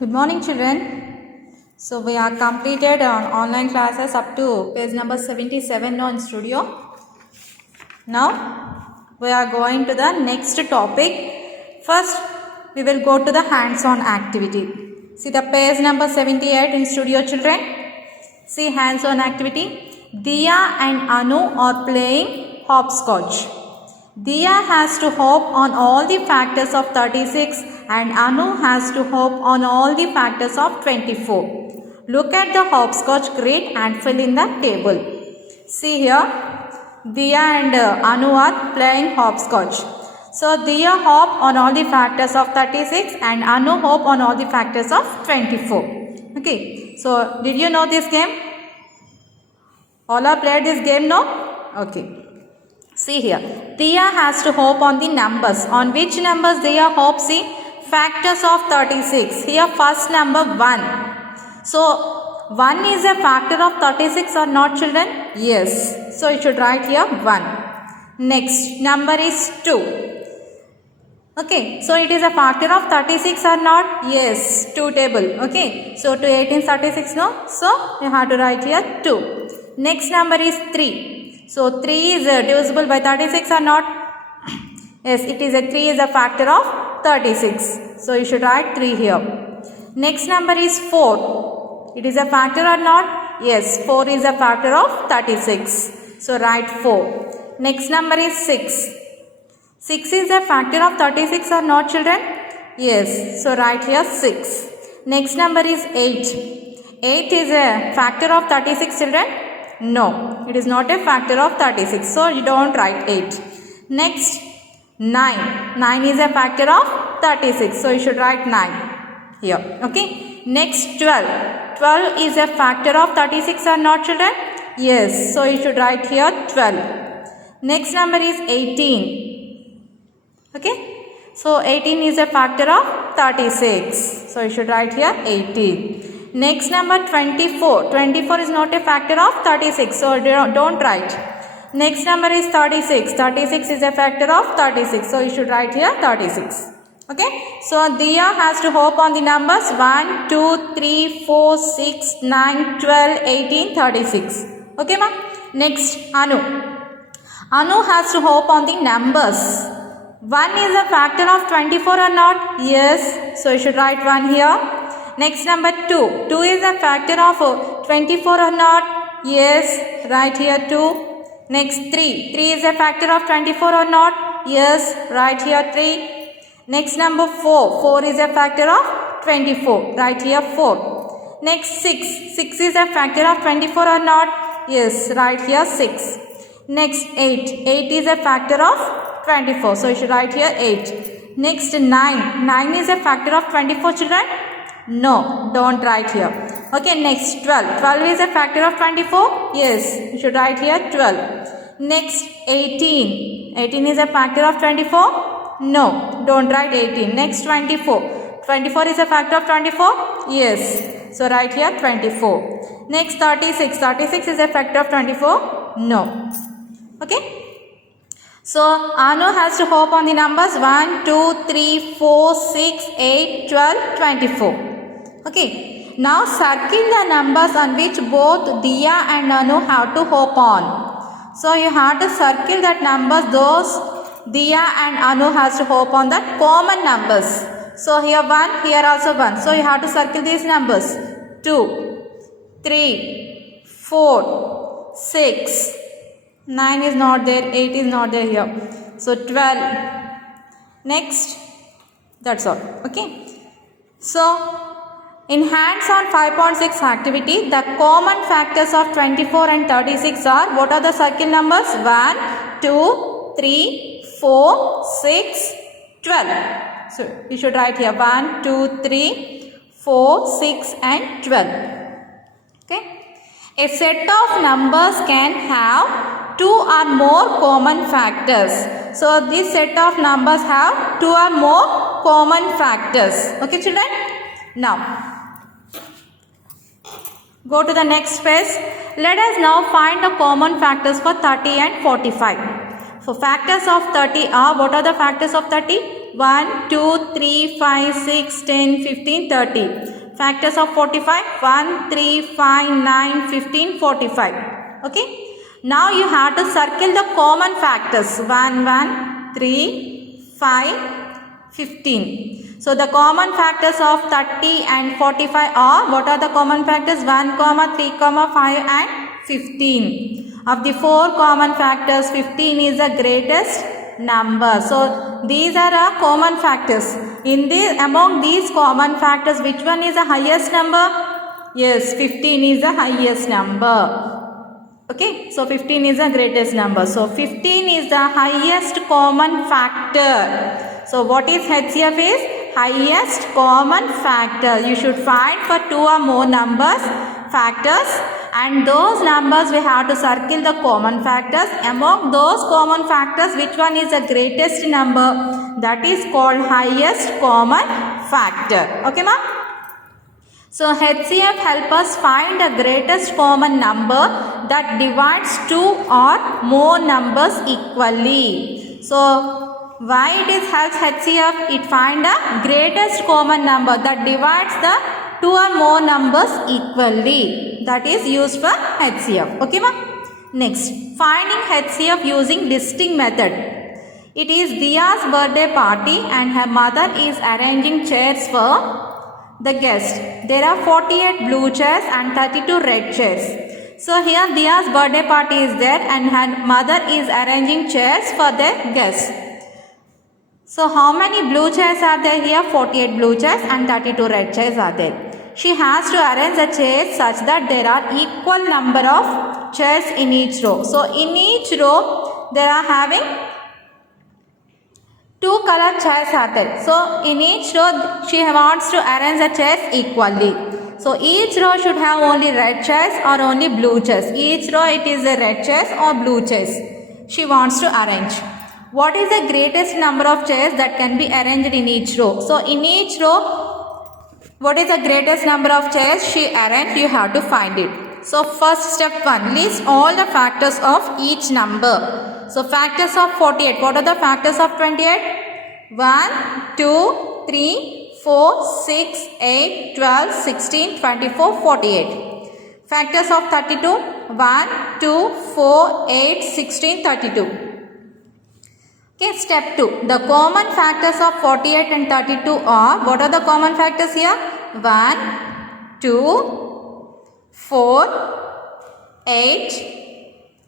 Good morning, children. So we are completed on online classes up to page number 77 on studio. Now we are going to the next topic. First we will go to the hands-on activity. See the page number 78 in studio, children. See hands-on activity. Diya and Anu are playing hopscotch. Diya has to hop on all the factors of 36 and Anu has to hop on all the factors of 24. Look at the hopscotch grid and fill in the table. See here, Diya and Anu are playing hopscotch. So Diya hop on all the factors of 36 and Anu hop on all the factors of 24. Okay, so did you know this game? All are played this game, no? Okay. See here, Diya has to hop on the numbers. On which numbers Diya hops? See, factors of 36. Here first number 1. So 1 is a factor of 36 or not, children? Yes. So you should write here 1. Next number is 2. Okay, so it is a factor of 36 or not? Yes, 2 table. Okay, so 2 18 36, no? So you have to write here 2. Next number is 3. So 3 is divisible by 36 or not? Yes, it is 3 is a factor of 36. So you should write 3 here. Next number is 4. It is a factor or not? Yes, 4 is a factor of 36. So write 4. Next number is 6. 6 is a factor of 36 or not, children? Yes, so write here 6. Next number is 8. 8 is a factor of 36, children? No, it is not a factor of 36. So you don't write 8. Next, 9. 9 is a factor of 36. So you should write 9 here. Okay. Next, 12. 12 is a factor of 36 or not, children? Yes. So you should write here 12. Next number is 18. Okay. So 18 is a factor of 36. So you should write here 18. Next number 24. 24 is not a factor of 36. So don't write. Next number is 36. 36 is a factor of 36. So you should write here 36. Okay. So Diya has to hop on the numbers 1, 2, 3, 4, 6, 9, 12, 18, 36. Okay, ma. Next, Anu. Anu has to hop on the numbers. 1 is a factor of 24 or not? Yes. So you should write 1 here. Next number 2. 2 is a factor of 24 or not? Yes. Write here 2. Next 3. 3 is a factor of 24 or not? Yes. Write here 3. Next number 4. 4 is a factor of 24. Write here 4. Next 6. 6 is a factor of 24 or not? Yes. Write here 6. Next 8. 8 is a factor of 24. So you should write here 8. Next 9. 9 is a factor of 24, children? No, don't write here. Okay, next 12. 12 is a factor of 24? Yes, you should write here 12. Next 18. 18 is a factor of 24? No, don't write 18. Next 24. 24 is a factor of 24? Yes, so write here 24. Next 36. 36 is a factor of 24? No. Okay. So Anu has to hop on the numbers 1, 2, 3, 4, 6, 8, 12, 24. Okay, now circle the numbers on which both Diya and Anu have to hop on. So you have to circle that numbers, those Diya and Anu has to hop on the common numbers. So here 1, here also 1. So you have to circle these numbers. 2, 3, 4, 6, 9 is not there, 8 is not there here. So 12. Next, that's all. Okay. So in hands-on 5.6 activity, the common factors of 24 and 36 are, what are the circle numbers? 1, 2, 3, 4, 6, 12. So you should write here 1, 2, 3, 4, 6 and 12. Okay. A set of numbers can have 2 or more common factors. So this set of numbers have 2 or more common factors. Okay, children? Now go to the next page. Let us now find the common factors for 30 and 45. So factors of 30 are, what are the factors of 30? 1, 2, 3, 5, 6, 10, 15, 30. Factors of 45, 1, 3, 5, 9, 15, 45. Okay. Now you have to circle the common factors. 1, 1, 3, 5, 15. So the common factors of 30 and 45 are, what are the common factors? 1, 3, 5 and 15. Of the four common factors, 15 is the greatest number. So these are our common factors. Among these common factors, which one is the highest number? Yes, 15 is the highest number. Okay, so 15 is the greatest number. So 15 is the highest common factor. So what is HCF is? Highest common factor. You should find for two or more factors, and those numbers we have to circle the common factors. Among those common factors, which one is the greatest number? That is called highest common factor. Okay, ma'am? So HCF help us find the greatest common number that divides two or more numbers equally. So why it helps HCF? It find the greatest common number that divides the two or more numbers equally. That is used for HCF. Okay, ma'am? Next, finding HCF using listing method. It is Diya's birthday party and her mother is arranging chairs for the guest. There are 48 blue chairs and 32 red chairs. So here Diya's birthday party is there and her mother is arranging chairs for the guests. So how many blue chairs are there here? 48 blue chairs and 32 red chairs are there. She has to arrange the chairs such that there are equal number of chairs in each row. So in each row they are having two color chairs are there. So in each row she wants to arrange the chairs equally. So each row should have only red chairs or only blue chairs. Each row it is a red chairs or blue chairs she wants to arrange. What is the greatest number of chairs that can be arranged in each row? So in each row, what is the greatest number of chairs she arranged? You have to find it. So first step 1, list all the factors of each number. So factors of 48. What are the factors of 28? 1, 2, 3, 4, 6, 8, 12, 16, 24, 48. Factors of 32. 1, 2, 4, 8, 16, 32. Okay, step 2. The common factors of 48 and 32 are, what are the common factors here? 1, 2, 4, 8,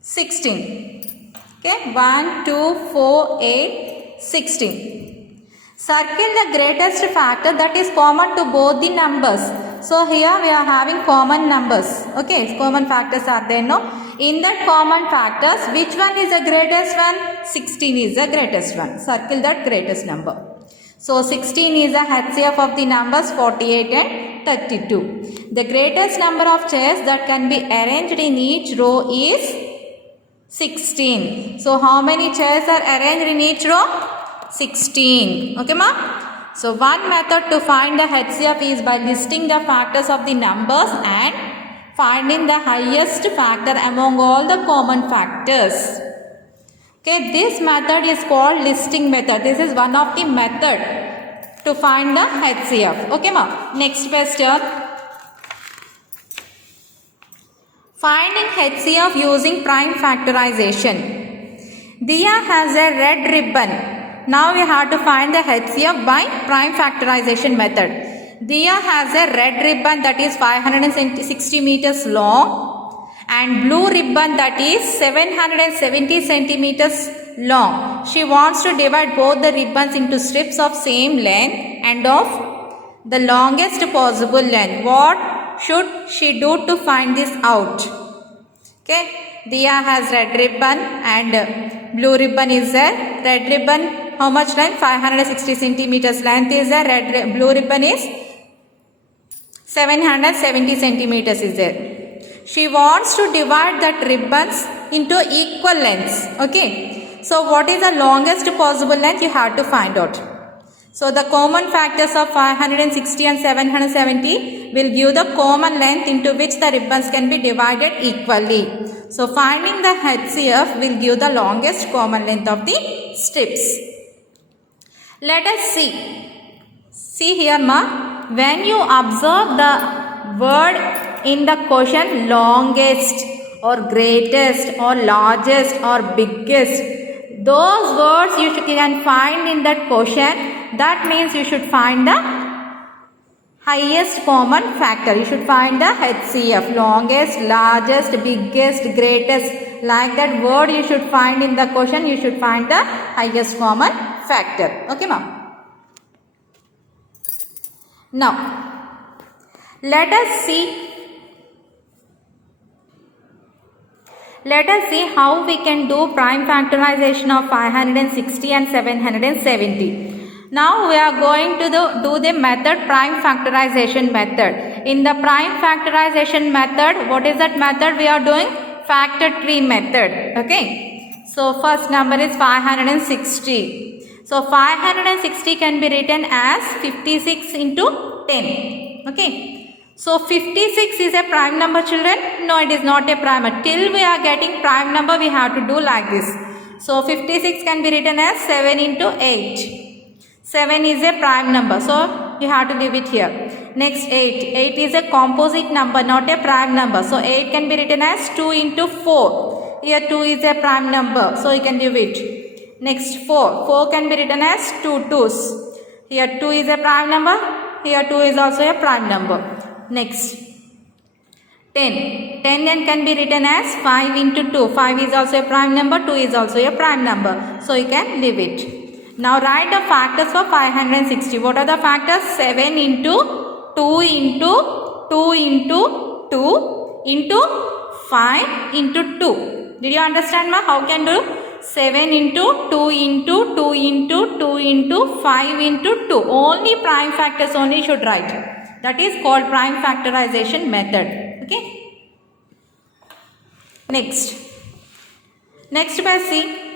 16. Okay, 1, 2, 4, 8, 16. Circle the greatest factor that is common to both the numbers. So here we are having common numbers. Okay, common factors are there, no? In that common factors, which one is the greatest one? 16 is the greatest one. Circle that greatest number. So 16 is the HCF of the numbers 48 and 32. The greatest number of chairs that can be arranged in each row is 16. So how many chairs are arranged in each row? 16. Okay, ma'am? So one method to find the HCF is by listing the factors of the numbers and finding the highest factor among all the common factors. Okay, this method is called listing method. This is one of the method to find the HCF. Okay, ma'am. Next question. Finding HCF using prime factorization. Diya has a red ribbon. Now we have to find the HCF by prime factorization method. Diya has a red ribbon that is 560 meters long and blue ribbon that is 770 centimeters long. She wants to divide both the ribbons into strips of same length and of the longest possible length. What should she do to find this out? Okay, Diya has red ribbon and blue ribbon is there. Red ribbon, how much length? 560 centimeters length is there. Blue ribbon is 770 centimeters is there. She wants to divide that ribbons into equal lengths. Okay. So what is the longest possible length? You have to find out. So the common factors of 560 and 770 will give the common length into which the ribbons can be divided equally. So finding the HCF will give the longest common length of the strips. Let us see. See here ma, when you observe the word in the question longest or greatest or largest or biggest, those words you can find in that question. That means you should find the highest common factor. You should find the HCF, longest, largest, biggest, greatest. Like that word you should find in the question, you should find the highest common factor. Okay ma'am. Now let us see how we can do prime factorization of 560 and 770. Now we are going to do the method prime factorization method. In the prime factorization method, what is that method we are doing? Factor tree method. Okay. So first number is 560. So 560 can be written as 56 into 10. Okay. So 56 is a prime number, children? No, it is not a prime. Till we are getting prime number, we have to do like this. So 56 can be written as 7 into 8. 7 is a prime number, so you have to leave it here. Next 8. 8 is a composite number, not a prime number. So 8 can be written as 2 into 4. Here 2 is a prime number, so you can leave it. Next 4. 4 can be written as 2 2's. Here 2 is a prime number. Here 2 is also a prime number. Next 10. 10 can be written as 5 into 2. 5 is also a prime number. 2 is also a prime number. So you can leave it. Now write the factors for 560. What are the factors? 7 into 2 into 2 into 2 into 5 into 2. Did you understand ma? How can do? 7 into 2 into 2 into 2 into 5 into 2. Only prime factors only should write. That is called prime factorization method. Okay. Next by see.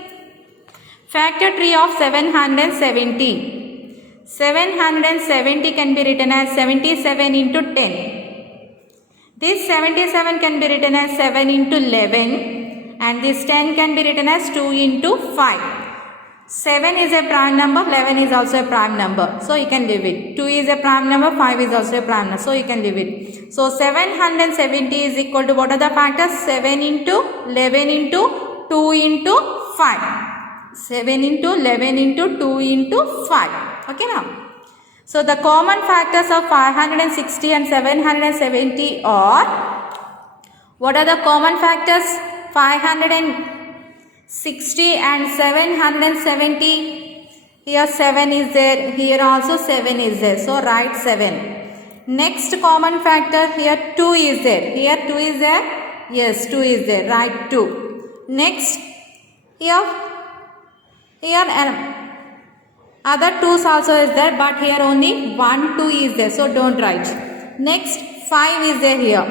Factor tree of 770. 770 can be written as 77 into 10. This 77 can be written as 7 into 11. And this 10 can be written as 2 into 5. 7 is a prime number, 11 is also a prime number. So you can leave it. 2 is a prime number, 5 is also a prime number. So you can leave it. So 770 is equal to what are the factors? 7 into 11 into 2 into 5. 7 into 11 into 2 into 5. Okay now. So the common factors of 560 and 770 are, what are the common factors? 560 and 770. Here 7 is there. Here also 7 is there. So write 7. Next common factor, here 2 is there. Here 2 is there. Yes, 2 is there. Write 2. Next, here other 2's also is there, but here only 1 2 is there, so don't write. Next 5 is there here.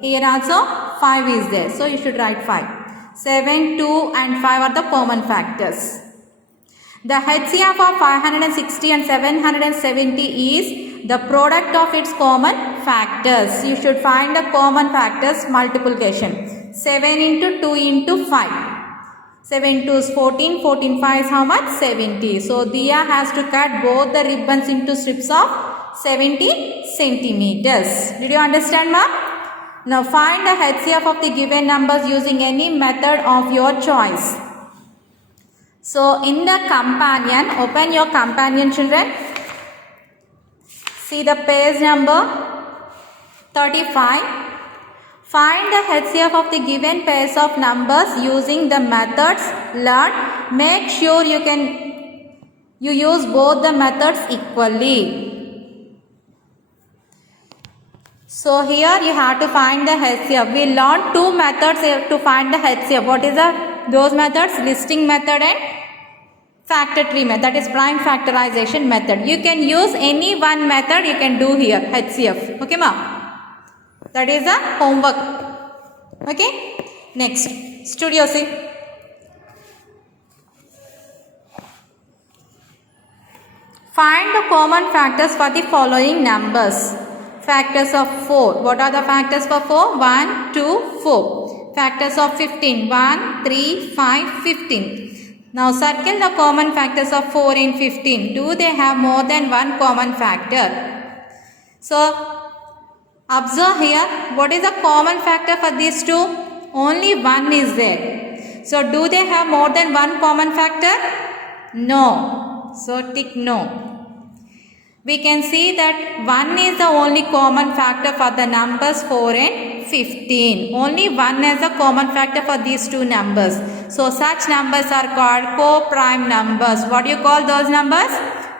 Here also 5 is there, so you should write 5. 7, 2 and 5 are the common factors. The HCF of 560 and 770 is the product of its common factors. You should find the common factors multiplication. 7 into 2 into 5. 7 2's 14, 14 5 is how much? 70. So Diya has to cut both the ribbons into strips of 70 centimeters. Did you understand, ma'am? Now find the HCF of the given numbers using any method of your choice. So in the companion, open your companion, children. See the page number 35. Find the HCF of the given pairs of numbers using the methods learned. Make sure you use both the methods equally. So here you have to find the HCF. We learned two methods to find the HCF. What is those methods? Listing method and factor tree method. That is prime factorization method. You can use any one method you can do here, HCF. Okay, ma'am? That is the homework. Okay. Next, Studio C. Find the common factors for the following numbers. Factors of 4. What are the factors for 4? 1, 2, 4. factors of 15. 1, 3, 5, 15. Now circle the common factors of 4 and 15. Do they have more than one common factor? So observe here, what is the common factor for these two? Only one is there. So do they have more than one common factor? No. So tick no. We can see that 1 is the only common factor for the numbers 4 and 15. Only 1 is the common factor for these two numbers. So such numbers are called co-prime numbers. What do you call those numbers?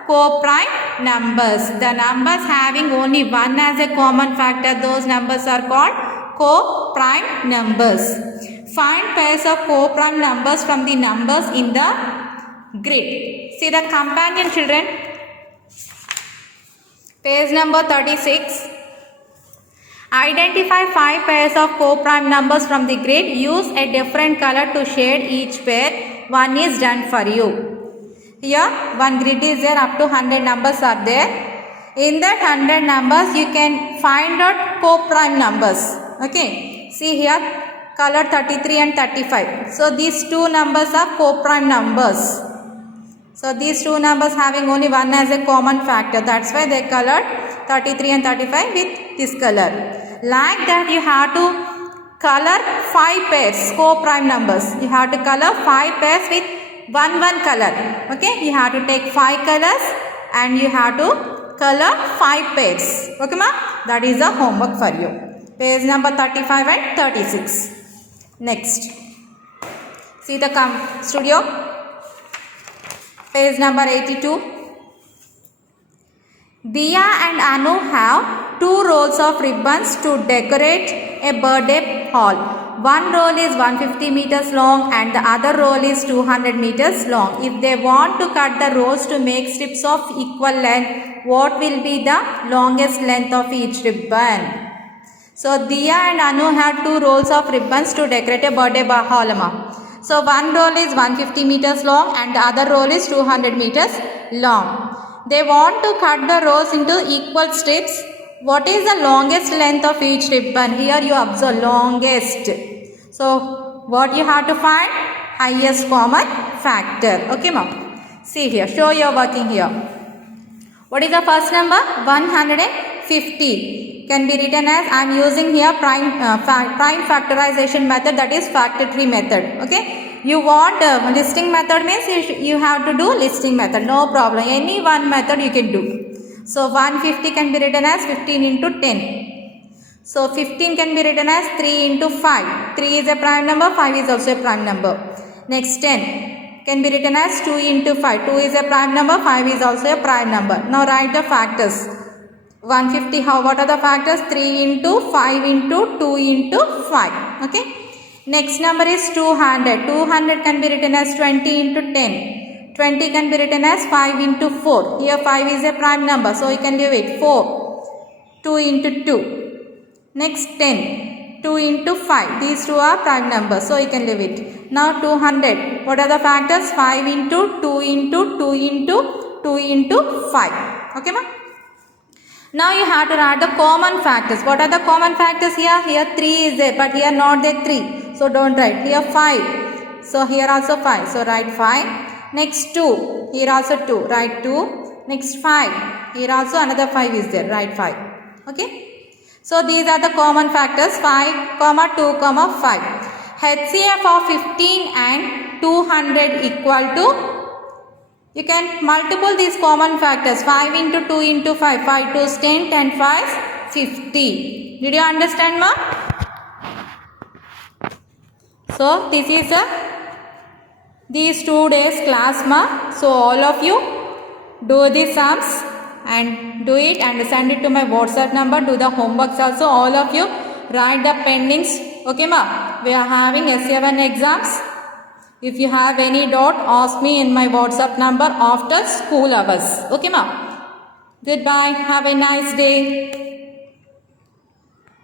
Co-prime numbers. The numbers having only 1 as a common factor, those numbers are called co-prime numbers. Find pairs of co-prime numbers from the numbers in the grid. See the companion children. Page number 36. Identify 5 pairs of co-prime numbers from the grid. Use a different color to shade each pair. One is done for you. Here one grid is there, up to 100 numbers are there. In that 100 numbers you can find out co-prime numbers. Okay. See here, color 33 and 35. So these two numbers are co-prime numbers. So these two numbers having only one as a common factor. That's why they colored 33 and 35 with this color. Like that you have to color 5 pairs co-prime numbers. You have to color 5 pairs with one color. Okay. You have to take 5 colors and you have to color 5 pairs. Okay ma? That is the homework for you. Page number 35 and 36. Next. See the studio. Page number 82. Diya and Anu have 2 rolls of ribbons to decorate a birthday hall. One roll is 150 meters long and the other roll is 200 meters long. If they want to cut the rolls to make strips of equal length, what will be the longest length of each ribbon? So Diya and Anu had 2 rolls of ribbons to decorate a birthday hall. So one roll is 150 meters long and the other roll is 200 meters long. They want to cut the rolls into equal strips. What is the longest length of each ribbon? Here you observe longest. So what you have to find? Highest common factor. Okay ma'am. See here. Show your working here. What is the first number? 150. Can be written as, I am using here prime factorization method, that is factor tree method. Okay. You want listing method means you have to do listing method. No problem. Any one method you can do. So 150 can be written as 15 into 10. So 15 can be written as 3 into 5. 3 is a prime number, 5 is also a prime number. Next 10 can be written as 2 into 5. 2 is a prime number, 5 is also a prime number. Now write the factors. 150, what are the factors? 3 into 5 into 2 into 5. Okay. Next number is 200. 200 can be written as 20 into 10. 20 can be written as 5 into 4. Here 5 is a prime number. So you can leave it 4. 2 into 2. Next 10. 2 into 5. These two are prime numbers. So you can leave it. Now 200. What are the factors? 5 into 2 into 2 into 2 into 5. Okay ma'am? Now you have to write the common factors. What are the common factors here? Here 3 is there, but here not there 3. So don't write. Here 5. So here also 5. So write 5. Next 2. Here also 2. Write 2. Next 5. Here also another 5 is there. Write 5. Okay. So these are the common factors. 5, 2, 5. HCF of 15 and 200 equal to, you can multiple these common factors. 5 into 2 into 5. 5 2 is 10, 10 5 is 50. Did you understand ma? So this is these 2 days class ma. So all of you do the sums and do it and send it to my WhatsApp number. Do the homeworks also. All of you write the pendings. Okay ma? We are having SA1 exams. If you have any doubt, ask me in my WhatsApp number after school hours. Okay, ma'am? Goodbye. Have a nice day.